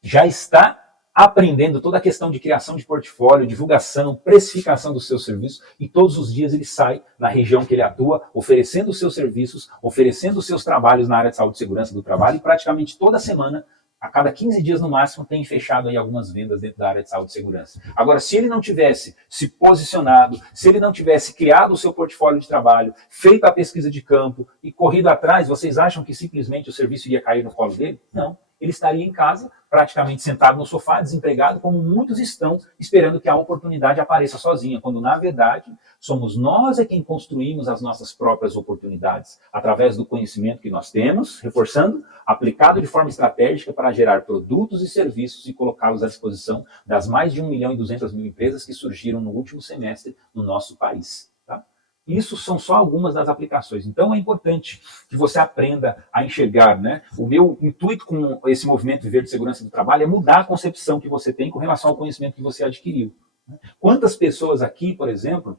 já está aprendendo toda a questão de criação de portfólio, divulgação, precificação dos seus serviços, e todos os dias ele sai na região que ele atua, oferecendo os seus serviços, oferecendo os seus trabalhos na área de saúde e segurança do trabalho, e praticamente toda semana, a cada 15 dias no máximo, tem fechado aí algumas vendas dentro da área de saúde e segurança. Agora, se ele não tivesse se posicionado, se ele não tivesse criado o seu portfólio de trabalho, feito a pesquisa de campo e corrido atrás, vocês acham que simplesmente o serviço iria cair no colo dele? Não. Ele estaria em casa, praticamente sentado no sofá, desempregado, como muitos estão, esperando que a oportunidade apareça sozinha, quando, na verdade, somos nós quem construímos as nossas próprias oportunidades, através do conhecimento que nós temos, reforçando, aplicado de forma estratégica para gerar produtos e serviços e colocá-los à disposição das mais de 1.200.000 empresas que surgiram no último semestre no nosso país. Isso são só algumas das aplicações. Então é importante que você aprenda a enxergar, né? O meu intuito com esse movimento Viver de Segurança do Trabalho é mudar a concepção que você tem com relação ao conhecimento que você adquiriu. Quantas pessoas aqui, por exemplo,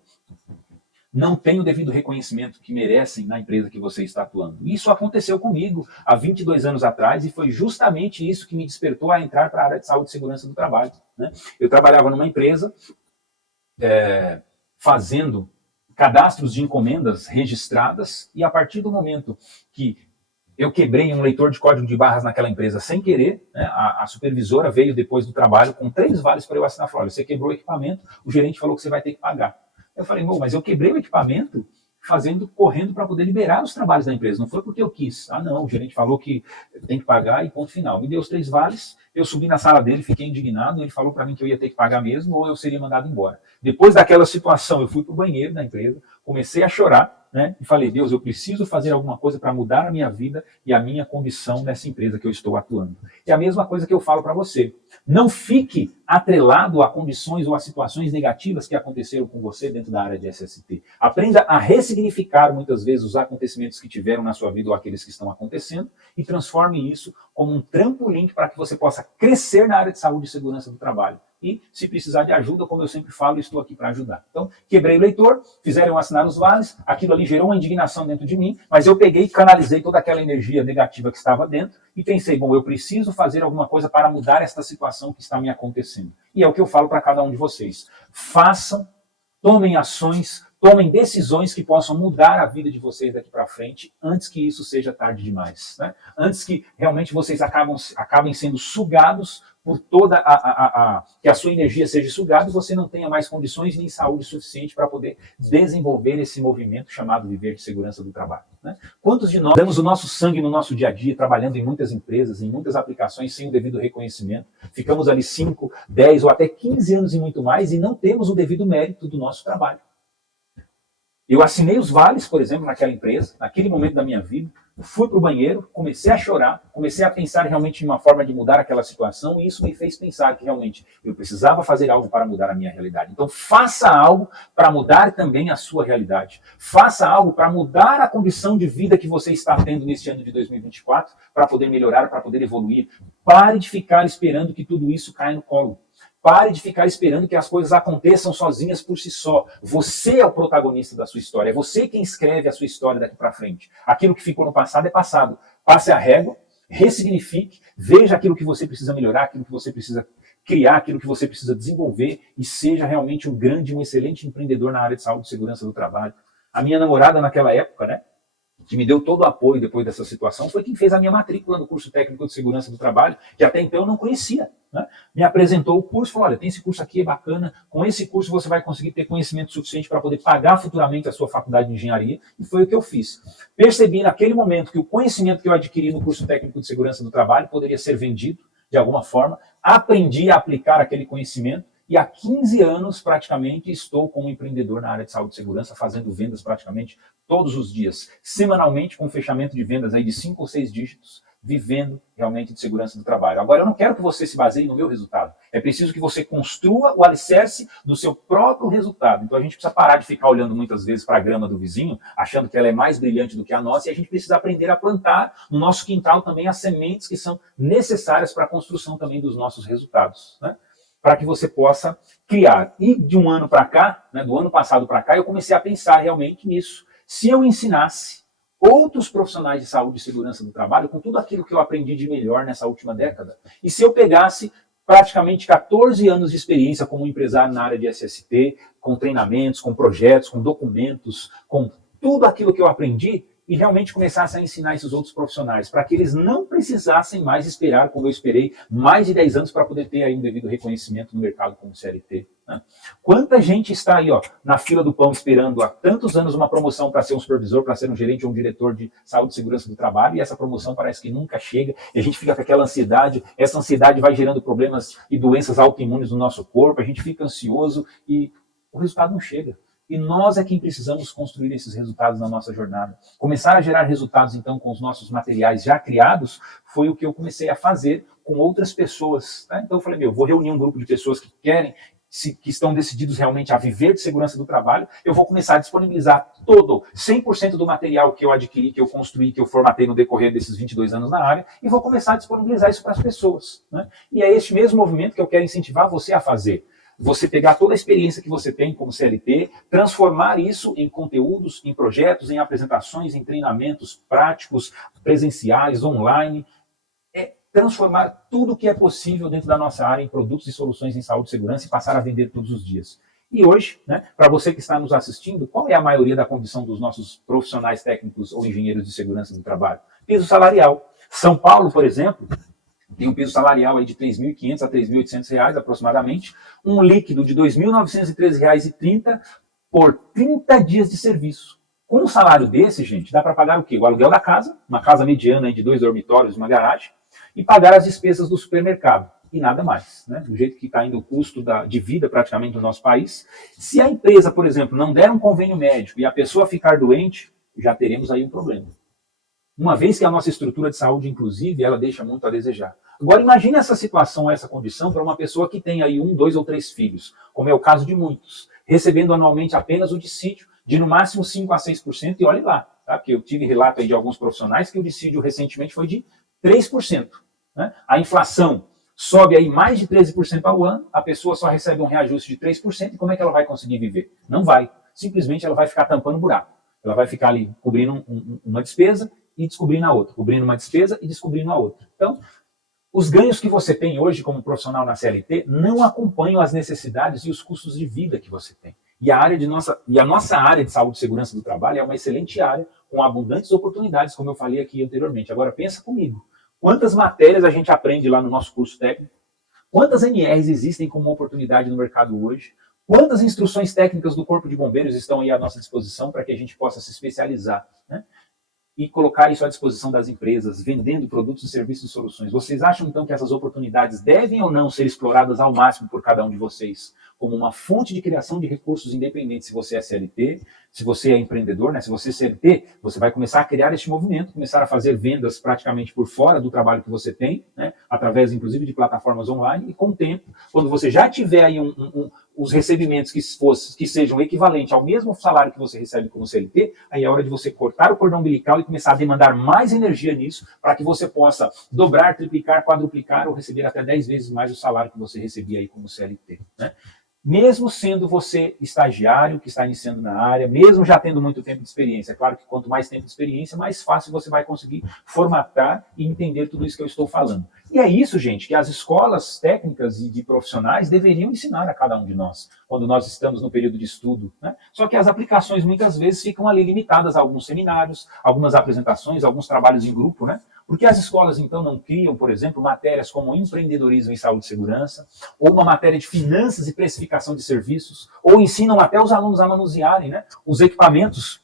não têm o devido reconhecimento que merecem na empresa que você está atuando? Isso aconteceu comigo há 22 anos atrás e foi justamente isso que me despertou a entrar para a área de saúde e segurança do trabalho, né? Eu trabalhava numa empresa fazendo cadastros de encomendas registradas, e a partir do momento que eu quebrei um leitor de código de barras naquela empresa sem querer, né, a supervisora veio depois do trabalho com 3 vales para eu assinar. Falou: olha, você quebrou o equipamento, o gerente falou que você vai ter que pagar. Eu falei: mas eu quebrei o equipamento correndo para poder liberar os trabalhos da empresa, não foi porque eu quis. Ah, não, o gerente falou que tem que pagar e ponto final. Me deu os 3 vales, eu subi na sala dele, fiquei indignado, ele falou para mim que eu ia ter que pagar mesmo ou eu seria mandado embora. Depois daquela situação, eu fui para o banheiro da empresa, comecei a chorar, né, e falei: Deus, eu preciso fazer alguma coisa para mudar a minha vida e a minha condição nessa empresa que eu estou atuando. É a mesma coisa que eu falo para você. Não fique atrelado a condições ou a situações negativas que aconteceram com você dentro da área de SST. Aprenda a ressignificar muitas vezes os acontecimentos que tiveram na sua vida ou aqueles que estão acontecendo e transforme isso como um trampolim para que você possa crescer na área de saúde e segurança do trabalho. E, se precisar de ajuda, como eu sempre falo, estou aqui para ajudar. Então, quebrei o leitor, fizeram assinar os vales, aquilo ali gerou uma indignação dentro de mim, mas eu peguei e canalizei toda aquela energia negativa que estava dentro e pensei: bom, eu preciso fazer alguma coisa para mudar esta situação que está me acontecendo. E é o que eu falo para cada um de vocês. Façam, tomem ações, tomem decisões que possam mudar a vida de vocês daqui para frente, antes que isso seja tarde demais, né? Antes que realmente vocês acabem sendo sugados por toda que a sua energia seja sugada e você não tenha mais condições nem saúde suficiente para poder desenvolver esse movimento chamado Viver de Segurança do Trabalho, né? Quantos de nós damos o nosso sangue no nosso dia a dia, trabalhando em muitas empresas, em muitas aplicações, sem o devido reconhecimento? Ficamos ali 5, 10 ou até 15 anos e muito mais e não temos o devido mérito do nosso trabalho. Eu assinei os vales, por exemplo, naquela empresa, naquele momento da minha vida, fui para o banheiro, comecei a chorar, comecei a pensar realmente em uma forma de mudar aquela situação, e isso me fez pensar que realmente eu precisava fazer algo para mudar a minha realidade. Então faça algo para mudar também a sua realidade. Faça algo para mudar a condição de vida que você está tendo neste ano de 2024, para poder melhorar, para poder evoluir. Pare de ficar esperando que tudo isso caia no colo. Pare de ficar esperando que as coisas aconteçam sozinhas por si só. Você é o protagonista da sua história. É você quem escreve a sua história daqui para frente. Aquilo que ficou no passado é passado. Passe a régua, ressignifique, veja aquilo que você precisa melhorar, aquilo que você precisa criar, aquilo que você precisa desenvolver e seja realmente um grande, um excelente empreendedor na área de saúde e segurança do trabalho. A minha namorada naquela época, né, que me deu todo o apoio depois dessa situação, foi quem fez a minha matrícula no curso técnico de segurança do trabalho, que até então eu não conhecia. Né? Me apresentou o curso, falou, olha, tem esse curso aqui, é bacana, com esse curso você vai conseguir ter conhecimento suficiente para poder pagar futuramente a sua faculdade de engenharia, e foi o que eu fiz. Percebi naquele momento que o conhecimento que eu adquiri no curso técnico de segurança do trabalho poderia ser vendido de alguma forma, aprendi a aplicar aquele conhecimento, e há 15 anos, praticamente, estou como empreendedor na área de saúde e segurança, fazendo vendas praticamente todos os dias, semanalmente, com fechamento de vendas aí de 5 ou 6 dígitos, vivendo realmente de segurança do trabalho. Agora, eu não quero que você se baseie no meu resultado. É preciso que você construa o alicerce do seu próprio resultado. Então, a gente precisa parar de ficar olhando muitas vezes para a grama do vizinho, achando que ela é mais brilhante do que a nossa, e a gente precisa aprender a plantar no nosso quintal também as sementes que são necessárias para a construção também dos nossos resultados, né? Para que você possa criar. E de um ano para cá, né, do ano passado para cá, eu comecei a pensar realmente nisso. Se eu ensinasse outros profissionais de saúde e segurança do trabalho com tudo aquilo que eu aprendi de melhor nessa última década, e se eu pegasse praticamente 14 anos de experiência como empresário na área de SST, com treinamentos, com projetos, com documentos, com tudo aquilo que eu aprendi, e realmente começasse a ensinar esses outros profissionais, para que eles não precisassem mais esperar, como eu esperei, mais de 10 anos para poder ter aí um devido reconhecimento no mercado como CLT. Né? Quanta gente está aí, ó, na fila do pão esperando há tantos anos uma promoção para ser um supervisor, para ser um gerente ou um diretor de saúde e segurança do trabalho, e essa promoção parece que nunca chega, e a gente fica com aquela ansiedade, essa ansiedade vai gerando problemas e doenças autoimunes no nosso corpo, a gente fica ansioso e o resultado não chega. E nós é quem precisamos construir esses resultados na nossa jornada. Começar a gerar resultados, então, com os nossos materiais já criados, foi o que eu comecei a fazer com outras pessoas. Tá? Então eu falei, vou reunir um grupo de pessoas que querem, que estão decididos realmente a viver de segurança do trabalho, eu vou começar a disponibilizar 100% do material que eu adquiri, que eu construí, que eu formatei no decorrer desses 22 anos na área, e vou começar a disponibilizar isso para as pessoas. Né? E é este mesmo movimento que eu quero incentivar você a fazer. Você pegar toda a experiência que você tem como CLT, transformar isso em conteúdos, em projetos, em apresentações, em treinamentos práticos, presenciais, online, transformar tudo o que é possível dentro da nossa área em produtos e soluções em saúde e segurança e passar a vender todos os dias. E hoje, né, para você que está nos assistindo, qual é a maioria da condição dos nossos profissionais técnicos ou engenheiros de segurança do trabalho? Piso salarial. São Paulo, por exemplo, tem um piso salarial aí de R$ 3.500 a R$ 3.800 aproximadamente, um líquido de R$ 2.913,30 por 30 dias de serviço. Com um salário desse, gente, dá para pagar o quê? O aluguel da casa, uma casa mediana aí de 2 dormitórios e uma garagem, e pagar as despesas do supermercado. E nada mais, né? Do jeito que está indo o custo de vida praticamente do nosso país. Se a empresa, por exemplo, não der um convênio médico e a pessoa ficar doente, já teremos aí um problema. Uma vez que a nossa estrutura de saúde, inclusive, ela deixa muito a desejar. Agora, imagine essa situação, essa condição para uma pessoa que tem aí 1, 2 ou 3 filhos, como é o caso de muitos, recebendo anualmente apenas o dissídio de no máximo 5 a 6%, e olhe lá, tá? Porque eu tive relato aí de alguns profissionais que o dissídio recentemente foi de 3%. Né? A inflação sobe aí mais de 13% ao ano, a pessoa só recebe um reajuste de 3%, e como é que ela vai conseguir viver? Não vai. Simplesmente ela vai ficar tampando buraco. Ela vai ficar ali cobrindo uma despesa e descobrindo a outra, cobrindo uma despesa e descobrindo a outra. Então, os ganhos que você tem hoje como profissional na CLT não acompanham as necessidades e os custos de vida que você tem. E a nossa área de saúde e segurança do trabalho é uma excelente área, com abundantes oportunidades, como eu falei aqui anteriormente. Agora, pensa comigo. Quantas matérias a gente aprende lá no nosso curso técnico? Quantas NRs existem como oportunidade no mercado hoje? Quantas instruções técnicas do Corpo de Bombeiros estão aí à nossa disposição para que a gente possa se especializar? Né? e colocar isso à disposição das empresas, vendendo produtos, serviços e soluções. Vocês acham, então, que essas oportunidades devem ou não ser exploradas ao máximo por cada um de vocês, como uma fonte de criação de recursos independentes? Se você é CLT, se você é empreendedor, né? Se você é CLT, você vai começar a criar este movimento, começar a fazer vendas praticamente por fora do trabalho que você tem, né? Através, inclusive, de plataformas online, e com o tempo, quando você já tiver aí os recebimentos que sejam equivalentes ao mesmo salário que você recebe como CLT, aí é hora de você cortar o cordão umbilical e começar a demandar mais energia nisso, para que você possa dobrar, triplicar, quadruplicar ou receber até 10 vezes mais o salário que você recebia aí como CLT, né? Mesmo sendo você estagiário, que está iniciando na área, mesmo já tendo muito tempo de experiência. É claro que quanto mais tempo de experiência, mais fácil você vai conseguir formatar e entender tudo isso que eu estou falando. E é isso, gente, que as escolas técnicas e de profissionais deveriam ensinar a cada um de nós, quando nós estamos no período de estudo, né? Só que as aplicações muitas vezes ficam ali limitadas a alguns seminários, algumas apresentações, alguns trabalhos em grupo, né? Porque as escolas, então, não criam, por exemplo, matérias como empreendedorismo em saúde e segurança, ou uma matéria de finanças e precificação de serviços, ou ensinam até os alunos a manusearem, né, os equipamentos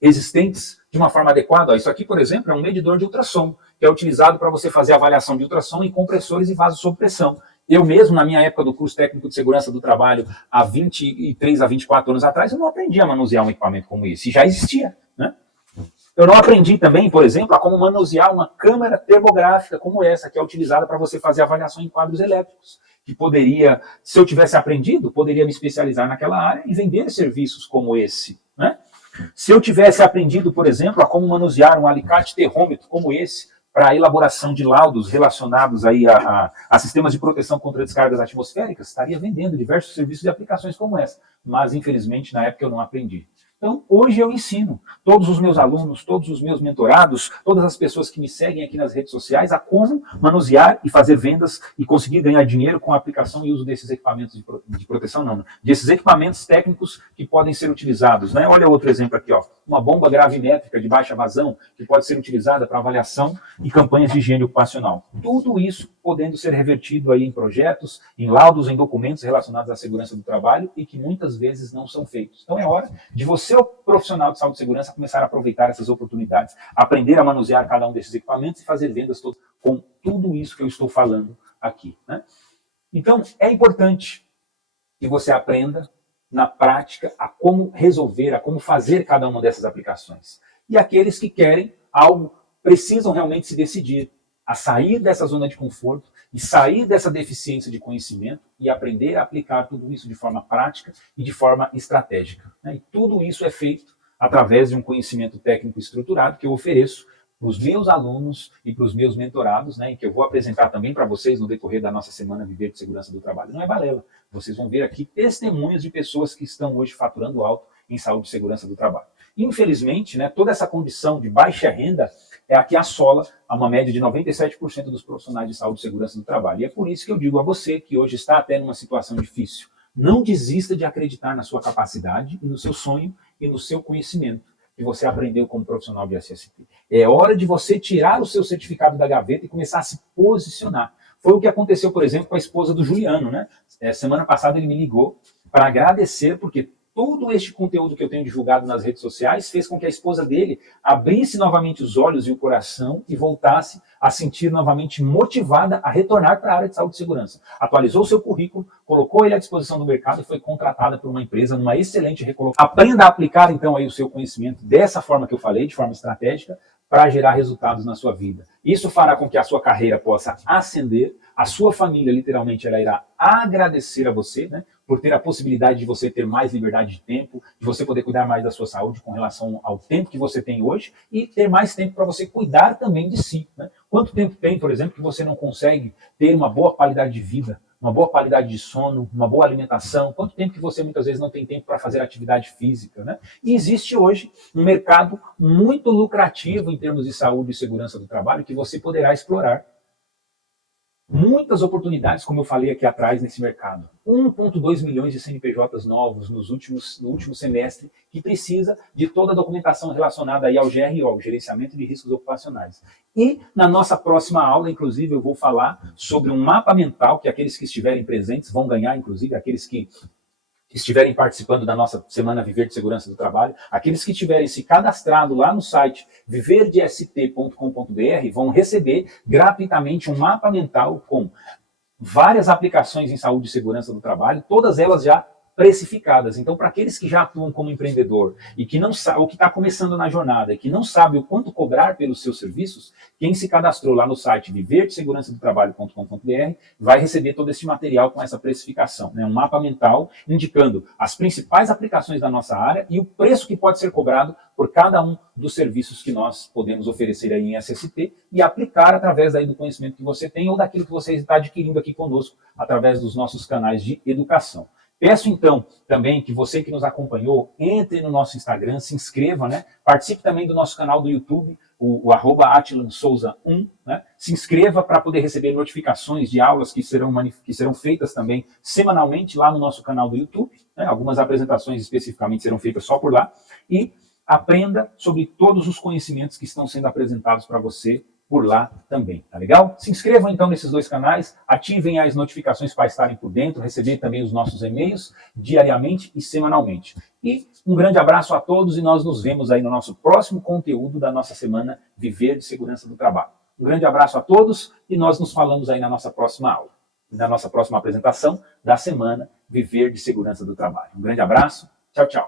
existentes de uma forma adequada. Isso aqui, por exemplo, é um medidor de ultrassom, que é utilizado para você fazer avaliação de ultrassom em compressores e vasos sob pressão. Eu mesmo, na minha época do curso técnico de segurança do trabalho, há 23 a 24 anos atrás, eu não aprendi a manusear um equipamento como esse, já existia, né? Eu não aprendi também, por exemplo, a como manusear uma câmera termográfica como essa, que é utilizada para você fazer avaliação em quadros elétricos. Que poderia, se eu tivesse aprendido, poderia me especializar naquela área e vender serviços como esse, né? Se eu tivesse aprendido, por exemplo, a como manusear um alicate terrômetro como esse, para a elaboração de laudos relacionados aí a sistemas de proteção contra descargas atmosféricas, estaria vendendo diversos serviços e aplicações como essa. Mas, infelizmente, na época eu não aprendi. Então, hoje eu ensino todos os meus alunos, todos os meus mentorados, todas as pessoas que me seguem aqui nas redes sociais a como manusear e fazer vendas e conseguir ganhar dinheiro com a aplicação e uso desses equipamentos de proteção, não, desses equipamentos técnicos que podem ser utilizados, né? Olha outro exemplo aqui, ó, uma bomba gravimétrica de baixa vazão que pode ser utilizada para avaliação e campanhas de higiene ocupacional. Tudo isso podendo ser revertido aí em projetos, em laudos, em documentos relacionados à segurança do trabalho e que muitas vezes não são feitos. Então é hora de você, o profissional de saúde e segurança, começar a aproveitar essas oportunidades, aprender a manusear cada um desses equipamentos e fazer vendas com tudo isso que eu estou falando aqui, né? Então é importante que você aprenda na prática a como resolver, a como fazer cada uma dessas aplicações. E aqueles que querem algo precisam realmente se decidir a sair dessa zona de conforto e sair dessa deficiência de conhecimento e aprender a aplicar tudo isso de forma prática e de forma estratégica, né? E tudo isso é feito através de um conhecimento técnico estruturado que eu ofereço para os meus alunos e para os meus mentorados, né, e que eu vou apresentar também para vocês no decorrer da nossa semana Viver de Segurança do Trabalho. Não é balela. Vocês vão ver aqui testemunhos de pessoas que estão hoje faturando alto em saúde e segurança do trabalho. Infelizmente, né, toda essa condição de baixa renda é a que assola a uma média de 97% dos profissionais de saúde e segurança do trabalho. E é por isso que eu digo a você que hoje está até numa situação difícil. Não desista de acreditar na sua capacidade e no seu sonho e no seu conhecimento que você aprendeu como profissional de SST. É hora de você tirar o seu certificado da gaveta e começar a se posicionar. Foi o que aconteceu, por exemplo, com a esposa do Juliano, né? Semana passada ele me ligou para agradecer, porque todo este conteúdo que eu tenho divulgado nas redes sociais fez com que a esposa dele abrisse novamente os olhos e o coração e voltasse a sentir novamente motivada a retornar para a área de saúde e segurança. Atualizou o seu currículo, colocou ele à disposição do mercado e foi contratada por uma empresa numa excelente recolocação. Aprenda a aplicar então aí o seu conhecimento dessa forma que eu falei, de forma estratégica, para gerar resultados na sua vida. Isso fará com que a sua carreira possa ascender, a sua família, literalmente, ela irá agradecer a você, né, por ter a possibilidade de você ter mais liberdade de tempo, de você poder cuidar mais da sua saúde com relação ao tempo que você tem hoje e ter mais tempo para você cuidar também de si, né? Quanto tempo tem, por exemplo, que você não consegue ter uma boa qualidade de vida, uma boa qualidade de sono, uma boa alimentação? Quanto tempo que você muitas vezes não tem tempo para fazer atividade física, né? E existe hoje um mercado muito lucrativo em termos de saúde e segurança do trabalho que você poderá explorar. Muitas oportunidades, como eu falei aqui atrás, nesse mercado. 1,2 milhões de CNPJs novos no último semestre, que precisa de toda a documentação relacionada aí ao GRO, o Gerenciamento de Riscos Ocupacionais. E na nossa próxima aula, inclusive, eu vou falar sobre um mapa mental que aqueles que estiverem presentes vão ganhar, inclusive aqueles que estiverem participando da nossa Semana Viver de Segurança do Trabalho, aqueles que tiverem se cadastrado lá no site viverdest.com.br vão receber gratuitamente um mapa mental com várias aplicações em saúde e segurança do trabalho, todas elas já precificadas. Então, para aqueles que já atuam como empreendedor e que não sabe, ou que está começando na jornada e que não sabe o quanto cobrar pelos seus serviços, quem se cadastrou lá no site viverdesegurançadotrabalho.com.br vai receber todo esse material com essa precificação, né? Um mapa mental indicando as principais aplicações da nossa área e o preço que pode ser cobrado por cada um dos serviços que nós podemos oferecer aí em SST e aplicar através daí do conhecimento que você tem ou daquilo que você está adquirindo aqui conosco através dos nossos canais de educação. Peço então também que você que nos acompanhou, entre no nosso Instagram, se inscreva, né? Participe também do nosso canal do YouTube, o @AtlanSouza1, né? Se inscreva para poder receber notificações de aulas que serão feitas também semanalmente lá no nosso canal do YouTube, né? Algumas apresentações especificamente serão feitas só por lá, e aprenda sobre todos os conhecimentos que estão sendo apresentados para você por lá também, tá legal? Se inscrevam então nesses dois canais, ativem as notificações para estarem por dentro, receber também os nossos e-mails diariamente e semanalmente. E um grande abraço a todos e nós nos vemos aí no nosso próximo conteúdo da nossa semana Viver de Segurança do Trabalho. Um grande abraço a todos e nós nos falamos aí na nossa próxima aula, na nossa próxima apresentação da semana Viver de Segurança do Trabalho. Um grande abraço, tchau, tchau.